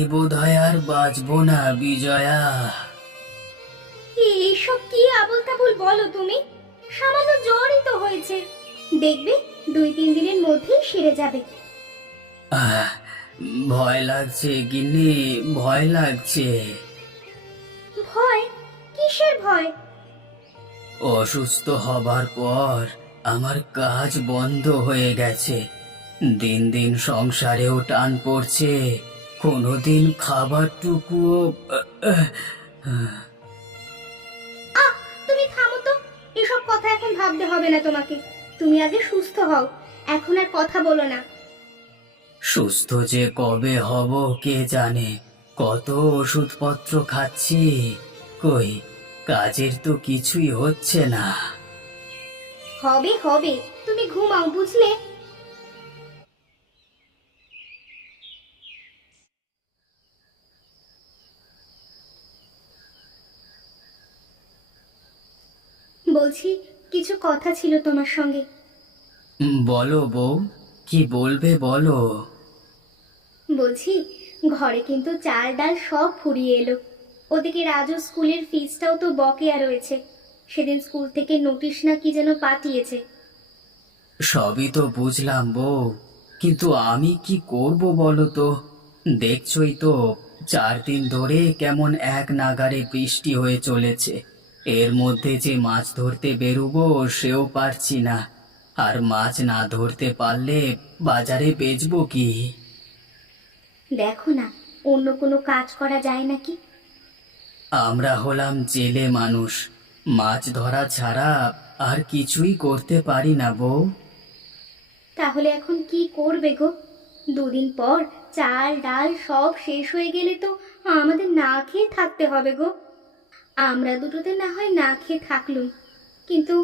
আমি বোধহয় আর বাঁচবো না বিজয়া। এইসব কি আবোল তাবোল বলো তুমি? সামান্য জ্বরই তো হয়েছে, দেখবে 2-3 দিনের মধ্যেই সেরে যাবে। আহ, ভয় লাগছে গিন্নি, ভয় লাগছে। ভয়? কিসের ভয়? অসুস্থ হবার পর আমার কাজ বন্ধ হয়ে গেছে। দিন দিন সংসারেও টান পড়ছে, কোনোদিন খাবারটুকুও আহ, আহ, আহ, তুমি থামো তো। এসব কথা এখন ভাবতে হবে না তোমাকে। তুমি আগে সুস্থ হও, এখন আর কথা বলো না। সুস্থ যে কবে হব কে জানে। কত ওষুধপত্র খাচ্ছি, কই কাজের তো কিছুই হচ্ছে না। হবে হবে, তুমি ঘুমাও বুঝলে। বলছি, কিছু কথা ছিল তোমার সঙ্গে। বলো বউ, কি বলবে বলো। বলছি, ঘরে কিন্তু চাল ডাল সব ফুরিয়ে এলো। ওদিকে রাজু স্কুলের ফিসটাও তো বকেয়া রয়েছে। সেদিন স্কুল থেকে নোটিশ না কি যেন পাঠিয়েছে। সবই তো বুঝলাম বউ, কিন্তু আমি কি করব বলো তো। দেখছই তো, 4 দিন ধরে কেমন এক নাগাড়ে বৃষ্টি হয়ে চলেছে। এর মধ্যে যে মাছ ধরতে বেরোবো সেও পারছি না। আর মাছ না ধরতে পারলে বাজারে বেচবো কি? দেখো না, অন্য কোনো কাজ করা যায় নাকি? আমরা হলাম জেলে মানুষ, মাছ ধরা ছাড়া আর কিছুই করতে পারি না বউ। তাহলে এখন কি করবে গো? 2 দিন পর চাল ডাল সব শেষ হয়ে গেলে তো আমাদের না খেয়ে থাকতে হবে গো। আমরা দুটোতে না হয় না খেয়ে থাকলুম, কিন্তু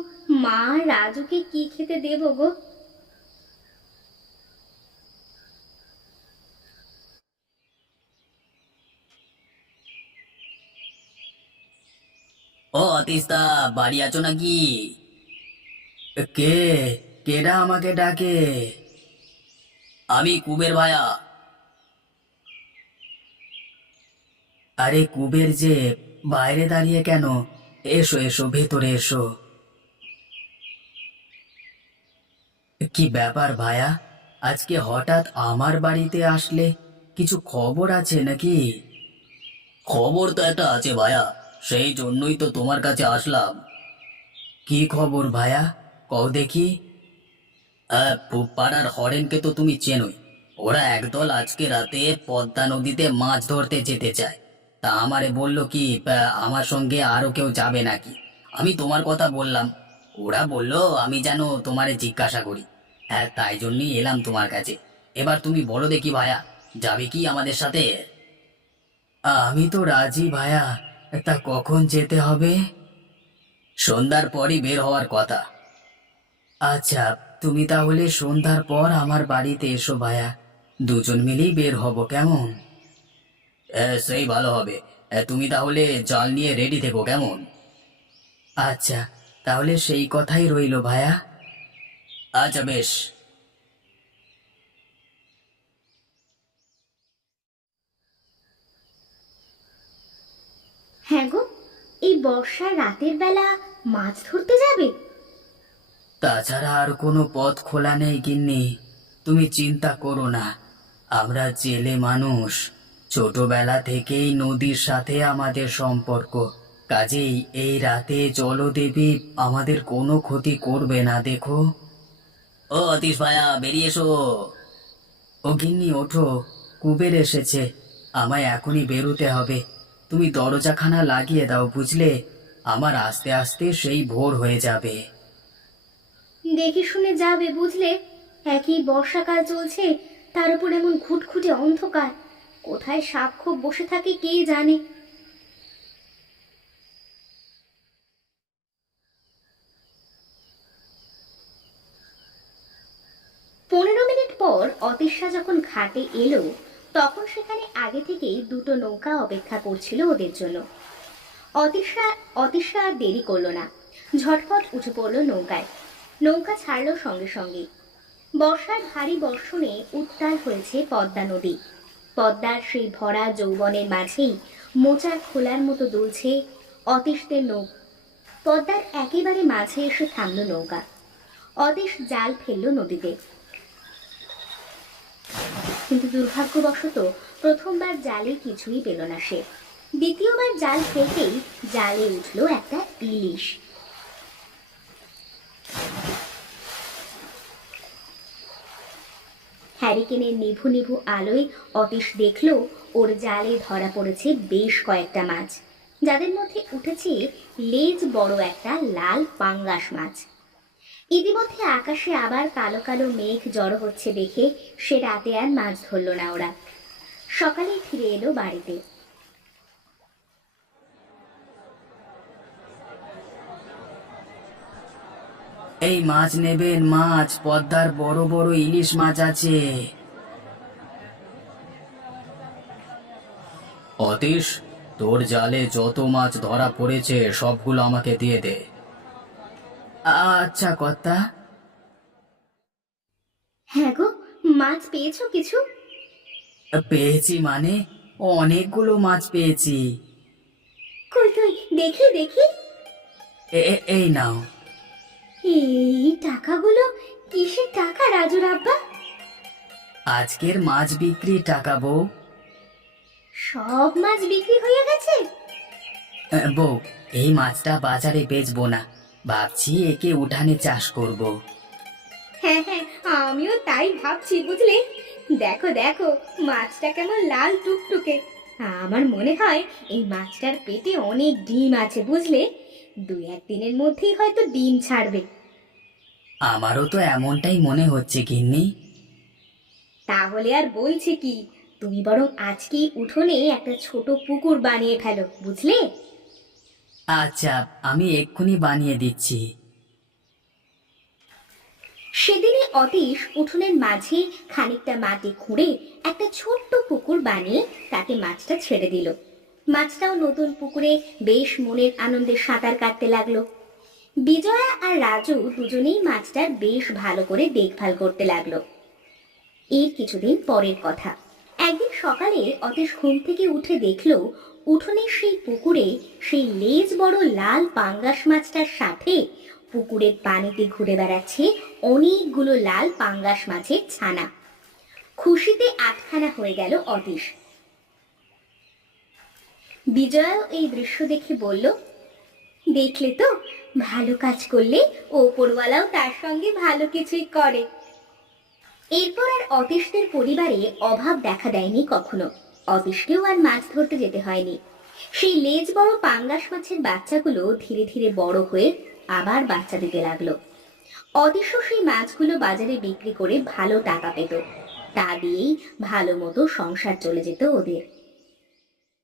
মা আর রাজুকে কি খেতে দেবো গো? ও তিস্তা, বাড়ি আছো নাকি? কে? কেডা আমাকে ডাকে? আমি কুবের ভায়া। আরে কুবের যে, বাইরে দাঁড়িয়ে কেন? এসো এসো, ভেতরে এসো। কি ব্যাপার ভায়া, আজকে হঠাৎ আমার বাড়িতে আসলে? কিছু খবর আছে নাকি? খবর তো একটা আছে ভায়া, সেই জন্যই তো তোমার কাছে আসলাম। কি খবর ভায়া, কও দেখি। পাড়ার হরেনকে তো তুমি চেনোই। ওরা একদল আজকে রাতে পদ্মা নদীতে মাছ ধরতে যেতে চায়। তা আমারে বলল কি, আমার সঙ্গে আরো কেউ যাবে নাকি। আমি তোমার কথা বললাম। ওরা বলল আমি যেন তোমারে জিজ্ঞাসা করি। হ্যাঁ, তাই জন্যই এলাম তোমার কাছে। এবার তুমি বলো দেখি ভায়া, যাবে কি আমাদের সাথে? আমি তো রাজি ভায়া, তা কখন যেতে হবে? সন্ধ্যার পরই বের হওয়ার কথা। আচ্ছা, তুমি তাহলে সন্ধ্যার পর আমার বাড়িতে এসো ভায়া, দুজন মিলেই বের হব, কেমন? সেই ভালো হবে। তুমি তাহলে জাল নিয়ে রেডি থেকো, কেমন? আচ্ছা, তাহলে সেই কথাই রইলো ভায়া। আচ্ছা বেশ। হ্যাঁ গো, এই বর্ষার রাতের বেলা মাছ ধরতে যাবে? তাছাড়া আর কোনো পথ খোলা নেই গিন্নি, তুমি চিন্তা করো না। আমরা জেলে মানুষ, ছোটবেলা থেকেই নদীর সাথে আমাদের সম্পর্ক। কাজেই এই রাতে জলদেবী আমাদের কোনো ক্ষতি করবে না, দেখো। ও অতীশ ভাইয়া, বেরিয়ে এসো। ও গিন্নি ওঠো, কুবের এসেছে। আমায় এখনই বেরোতে হবে। তুমি দরজাখানা লাগিয়ে দাও বুঝলে, আমার আস্তে আস্তে সেই ভোর হয়ে যাবে। দেখে শুনে যাবে বুঝলে। একই বর্ষাকাল চলছে, তার উপর এমন ঘুটঘুটে অন্ধকার। কোথায় সাপ খোপ বসে থাকে কে জানে। 15 মিনিট পর অতীশা যখন ঘাটে এলো, তখন সেখানে আগে থেকেই 2টো নৌকা অপেক্ষা করছিল ওদের জন্য। অতীশা অতীশা আর দেরি করলো না, ঝটপট উঠে পড়লো নৌকায়। নৌকা ছাড়লো সঙ্গে সঙ্গে। বর্ষার ভারী বর্ষণে উত্তাল হয়েছে পদ্মা নদী। পদ্মার সেই ভরা যৌবনের মাঝেই মোচার খোলার মতো দুলছে অতীশদের নৌকা। পদ্মার একেবারে মাঝে এসে থামল নৌকা। অতীশ জাল ফেলল নদীতে, কিন্তু দুর্ভাগ্যবশত প্রথমবার জালে কিছুই পেল না সে। দ্বিতীয়বার জাল ফেলতেই জালে উঠল একটা ইলিশ। হ্যারিকেনের নিভু নিভু আলোয় অতীশ দেখল ওর জালে ধরা পড়েছে বেশ কয়েকটা মাছ, যাদের মধ্যে উঠেছে লেজ বড় একটা লাল পাঙ্গাস মাছ। ইতিমধ্যে আকাশে আবার কালো কালো মেঘ জড়ো হচ্ছে দেখে সে রাতে আর মাছ ধরল না ওরা। সকালে ফিরে এলো বাড়িতে। এই মাছ নেবেন মাছ, পদ্মার বড় বড় ইলিশ মাছ আছে। অতীশ, তোর জালে যত মাছ ধরা পড়েছে সবগুলো আমাকে দিয়ে দে। আচ্ছা কর্তা। হ্যাঁ গো, মাছ পেয়েছো কিছু? পেয়েছি মানে অনেকগুলো মাছ পেয়েছি। কই কই, দেখি দেখি। এই নাও। এই টাকাগুলো কিসের টাকা রাজুর আব্বা? আজকের মাছ বিক্রি টাকা বউ। সব মাছ বিক্রি হয়ে গেছে? বউ, এই মাছটা বাজারে বেচবো না, ভাবছি একে উঠানে চাষ করব। হ্যাঁ হ্যাঁ, আমিও তাই ভাবছি বুঝলে। দেখো দেখো মাছটা কেমন লাল টুকটুকে। আমার মনে হয় এই মাছটার পেটে অনেক ডিম আছে বুঝলে। 2-1 দিনের মধ্যেই হয়তো ডিম ছাড়বে। আমারও তো এমনটাই মনে হচ্ছে গিন্নি। তাহলে আর বলছে কি, তুমি বরং আজকেই উঠোনে একটা ছোট পুকুর বানিয়ে ফেলো বুঝলে। আচ্ছা, আমি এক্ষুনি বানিয়ে দিচ্ছি। সেদিনই অতীশ উঠোনের মাঝে খানিকটা মাটি খুঁড়ে একটা ছোট্ট পুকুর বানিয়ে তাতে মাছটা ছেড়ে দিল। মাছটাও নতুন পুকুরে বেশ মনের আনন্দে সাঁতার কাটতে লাগলো। বিজয়া আর রাজু দুজনেই মাছটার বেশ ভালো করে দেখভাল করতে লাগলো। এর কিছুদিন পরের কথা। একদিন সকালে অতীশ ঘুম থেকে উঠে দেখলো উঠোনের সেই পুকুরে সেই লেজ বড় লাল পাঙ্গাস মাছটার সাথে পুকুরের পানিতে ঘুরে বেড়াচ্ছে অনেকগুলো লাল পাঙ্গাস মাছের ছানা। খুশিতে আটখানা হয়ে গেল অতীশ। বিজয়াও এই দৃশ্য দেখে বলল, দেখলে তো, ভালো কাজ করলে ওপরওয়ালাও তার সঙ্গে ভালো কিছুই করে। এরপর আর অতীশদের পরিবারে অভাব দেখা দেয়নি কখনো। অতীশকেও আর মাছ ধরতে যেতে হয়নি। সেই লেজ বড় পাঙ্গাস মাছের বাচ্চাগুলো ধীরে ধীরে বড় হয়ে আবার বাচ্চা দিতে লাগলো। অতীশও সেই মাছগুলো বাজারে বিক্রি করে ভালো টাকা পেত। তা দিয়েই ভালো মতো সংসার চলে যেত ওদের।